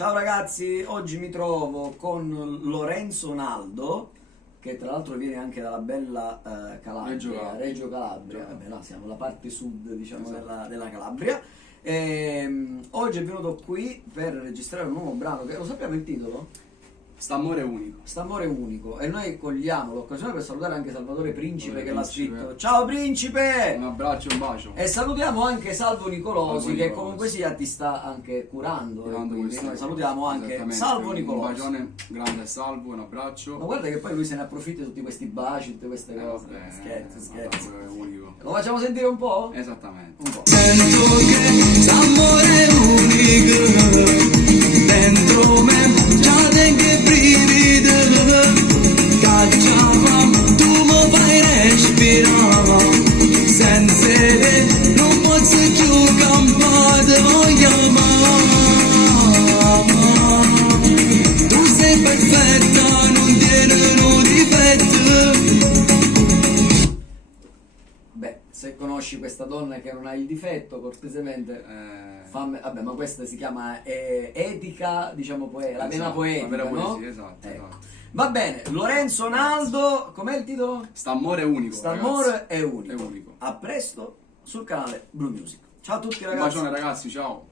Ciao ragazzi, oggi mi trovo con Lorenzo Naldo, che tra l'altro viene anche dalla bella Calabria, Reggio Calabria. Vabbè, no, siamo la parte sud, diciamo, Esatto. della Calabria. Oggi è venuto qui per registrare un nuovo brano, che lo sappiamo il titolo? St'amore unico. St'amore unico, e noi cogliamo l'occasione per salutare anche Salvatore Principe che l'ha Principe. scritto. Ciao Principe! Un abbraccio e un bacio. E salutiamo anche Salvo Nicolosi, Salvo che Nicolosi. comunque sia ti sta anche curando, e quindi questo. noi salutiamo anche Esattamente. Salvo Nicolosi. Un bacione grande a Salvo, un abbraccio. Ma guarda che poi lui se ne approfitta di tutti questi baci, tutte queste cose. Vabbè, Scherzo. È unico. Lo facciamo sentire un po'? Esattamente. Un po'. Sento che l'amore è unico dentro me, già tengo brividi, cacciava, tu mi fai respirare, senza te non posso più campare, voglio amare, tu sei perfetta, non tieni un difetto. Beh, se conosci questa donna che non ha il difetto, cortesemente fammi. Vabbè, ma questa si chiama etica, diciamo, la vena Esatto, poetica, la vera no? poesia, esatto, Ecco. esatto. Va bene, Lorenzo Naldo, com'è il titolo? St'amore unico. St'amore ragazzi. è unico. È unico. A presto sul canale Blue Music. Ciao a tutti Un ragazzi. bacione ragazzi, ciao.